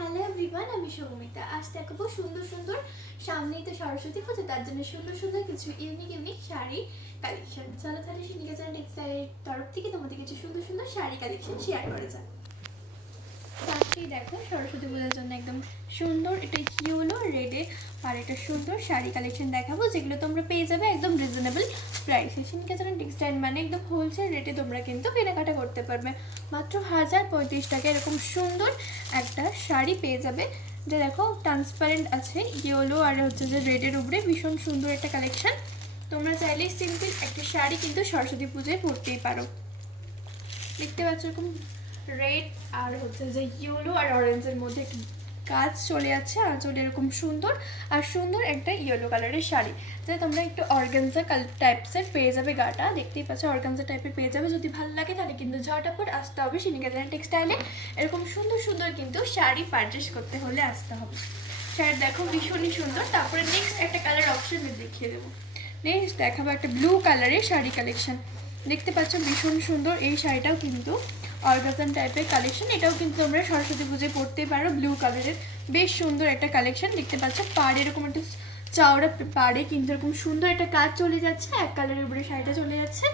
Hello everyone, আমি সৌমিতা। আজ দেখাবো সুন্দর সুন্দর, সামনেই তো সরস্বতী পুজো, তার জন্য সুন্দর সুন্দর কিছু ইউনিক শাড়ি কালেকশন। চলো তাহলে সিনিকেতন টেক্সটাইলের তরফ থেকে তোমাদের কিছু সুন্দর সুন্দর শাড়ি কালেকশন শেয়ার করা যাক। ফার্স্টেই দেখো সরস্বতী পূজার জন্য একদম সুন্দর এটা ইয়েলো রেডে আর একটা সুন্দর শাড়ি কালেকশন দেখাবো, যেগুলো তোমরা পেয়ে যাবে একদম রিজনেবল প্রাইসে। সিনিকেতন টেক্সটাইল মানে একদম হোলসেল রেটে তোমরা কিন্তু কেনাকাটা করতে পারবে। মাত্র 1035 টাকা এরকম সুন্দর একটা শাড়ি পেয়ে যাবে, যে দেখো ট্রান্সপারেন্ট আছে ইয়েলো আর হচ্ছে যে রেডের উপরে, ভীষণ সুন্দর একটা কালেকশন। তোমরা চাইলে সিম্পল একটা শাড়ি কিন্তু সরস্বতী পুজোয় পরতেই পারো। দেখতে পাচ্ছ এরকম রেড আর হচ্ছে যে ইয়েলো আর অরেঞ্জের মধ্যে কাজ চলে যাচ্ছে, আঁচল এরকম সুন্দর আর সুন্দর একটা ইয়েলো কালারের শাড়ি, যে তোমরা একটু অর্গানজা টাইপসের পেয়ে যাবে। গাটা দেখতেই পাচ্ছ অর্গানজা টাইপের পেয়ে যাবে। যদি ভালো লাগে তাহলে কিন্তু ঝটাপট আসতে হবে সিনিকেতন টেক্সটাইলে। এরকম সুন্দর সুন্দর কিন্তু শাড়ি পারচেস করতে হলে আসতে হবে। শাড়ি দেখো ভীষণই সুন্দর। তারপরে নেক্সট একটা কালার অপশন দেখিয়ে দেবো। নেক্সট দেখাবো একটা ব্লু কালারের শাড়ি কালেকশন। দেখতে পাচ্ছ ভীষণ সুন্দর এই শাড়িটাও কিন্তু অর্গানজা টাইপের কালেকশন। এটাও কিন্তু তোমরা সরস্বতী পুজোয় পরতে পারো। ব্লু কালারের বেশ সুন্দর একটা কালেকশন। দেখতে পাচ্ছ পাড়ে এরকম একটা চাওড়া পাড়ে কিন্তু এরকম সুন্দর একটা কাজ চলে যাচ্ছে, এক কালারের উপরে শাড়িটা চলে যাচ্ছে।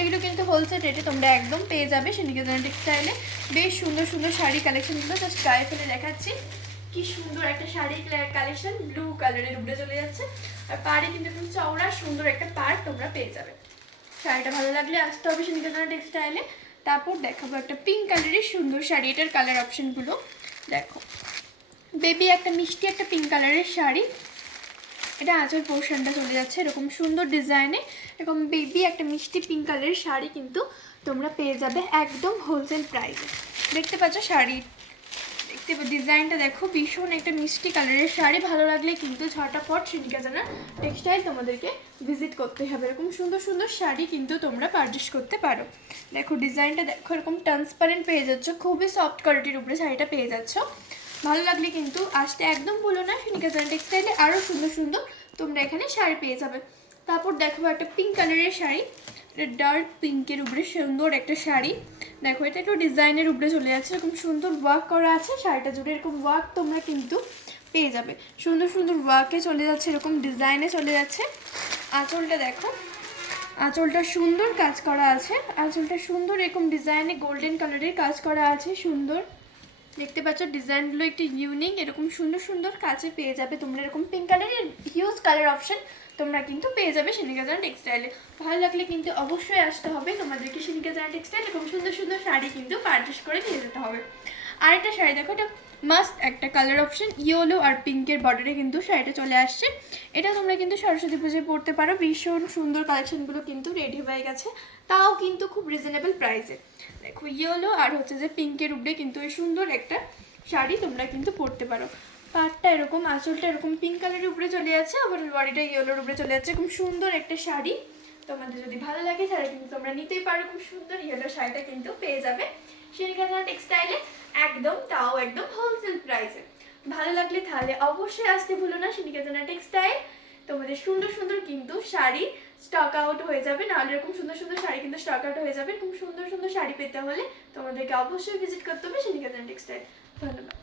এগুলো কিন্তু হোলসেল রেটে তোমরা একদম পেয়ে যাবে সিনিকেতন টেক্সটাইলে। বেশ সুন্দর সুন্দর শাড়ি কালেকশনগুলো জাস্ট গায়ে ফেলে দেখাচ্ছি। কি সুন্দর একটা শাড়ি কালেকশন, ব্লু কালারের উপরে চলে যাচ্ছে আর পাড়ে কিন্তু একদম চওড়া সুন্দর একটা পাড় তোমরা পেয়ে যাবে। শাড়িটা ভালো লাগলে আসতে হবে সিনিকেতন টেক্সটাইলে। তারপর দেখাবো একটা পিঙ্ক কালারের সুন্দর শাড়ি। এটার কালার অপশনগুলো দেখো, বেবি একটা মিষ্টি একটা পিঙ্ক কালারের শাড়ি। এটা আঁচল পোর্শনটা চলে যাচ্ছে এরকম সুন্দর ডিজাইনে, এরকম বেবি একটা মিষ্টি পিঙ্ক কালারের শাড়ি কিন্তু তোমরা পেয়ে যাবে একদম হোলসেল প্রাইসে। দেখতে পাচ্ছ শাড়ি, দেখতে ডিজাইনটা দেখো ভীষণ একটা মিষ্টি কালারের শাড়ি। ভালো লাগলে কিন্তু ঝটাপট সিনিকেতন টেক্সটাইল তোমাদেরকে ভিজিট করতে হবে। এরকম সুন্দর সুন্দর শাড়ি কিন্তু তোমরা পারচেস করতে পারো। দেখো ডিজাইনটা দেখো, এরকম ট্রান্সপারেন্ট পেয়ে যাচ্ছ, খুবই সফট কোয়ালিটির উপরে শাড়িটা পেয়ে যাচ্ছ। ভালো লাগলে কিন্তু আসতে একদম ভুলো না সিনিকেতন টেক্সটাইলে। আরও সুন্দর সুন্দর তোমরা এখানে শাড়ি পেয়ে যাবে। তারপর দেখো একটা পিঙ্ক কালারের শাড়ি, এটা ডার্ক পিঙ্কের উপরে সুন্দর একটা শাড়ি। দেখো এটা একটু ডিজাইনের উপরে চলে যাচ্ছে, এরকম সুন্দর ওয়ার্ক করা আছে শাড়িটা জুড়ে। এরকম ওয়ার্ক তোমরা কিন্তু পেয়ে যাবে, সুন্দর সুন্দর ওয়ার্কে চলে যাচ্ছে, এরকম ডিজাইনে চলে যাচ্ছে। আঁচলটা দেখো, আঁচলটা সুন্দর কাজ করা আছে, আঁচলটা সুন্দর এরকম ডিজাইনে গোল্ডেন কালারের কাজ করা আছে সুন্দর। দেখতে পাচ্ছ ডিজাইনগুলো একটু ইউনিক, এরকম সুন্দর সুন্দর কাছে পেয়ে যাবে তোমরা। এরকম পিঙ্ক কালারের হিউজ কালার অপশন তোমরা কিন্তু পেয়ে যাবে সিনিকেতন টেক্সটাইলে। ভালো লাগলে কিন্তু অবশ্যই আসতে হবে তোমাদেরকে সিনিকেতন টেক্সটাইল। এরকম সুন্দর সুন্দর শাড়ি কিন্তু পারচেস করে নিয়ে যেতে হবে। আরেকটা শাড়ি দেখো, এটা মাস্ট একটা কালার অপশন, ইয়েলো আর পিঙ্কের বর্ডারে কিন্তু শাড়িটা চলে আসছে। এটা তোমরা কিন্তু সরস্বতী পুজোয় পরতে পারো। ভীষণ সুন্দর কালেকশনগুলো কিন্তু রেডি হয়ে গেছে, তাও কিন্তু খুব রিজনেবল প্রাইসে। দেখো ইয়েলো আর হচ্ছে যে পিঙ্কের উপরে কিন্তু এই সুন্দর একটা শাড়ি তোমরা কিন্তু পরতে পারো। পাড়টা এরকম, আঁচলটা এরকম পিঙ্ক কালারের উপরে চলে যাচ্ছে, আবার বডিটা ইয়েলোর উপরে চলে যাচ্ছে। খুব সুন্দর একটা শাড়ি, তোমাদের যদি ভালো লাগে তাহলে কিন্তু তোমরা নিতেই পারো। খুব সুন্দর ইয়েলো শাড়িটা কিন্তু পেয়ে যাবে সিনিকেতন টেক্সটাইলে একদম, তাও একদম হোলসেল প্রাইসে। ভালো লাগলে তাহলে অবশ্যই আসতে ভুলো না সিনিকেতন টেক্সটাইল। তোমাদের সুন্দর সুন্দর কিন্তু শাড়ি স্টক আউট হয়ে যাবে, নাহলে এরকম সুন্দর সুন্দর শাড়ি কিন্তু স্টক আউট হয়ে যাবে। খুব সুন্দর সুন্দর শাড়ি পেতে হলে তোমাদেরকে অবশ্যই ভিজিট করতে হবে সিনিকেতন টেক্সটাইল। ধন্যবাদ।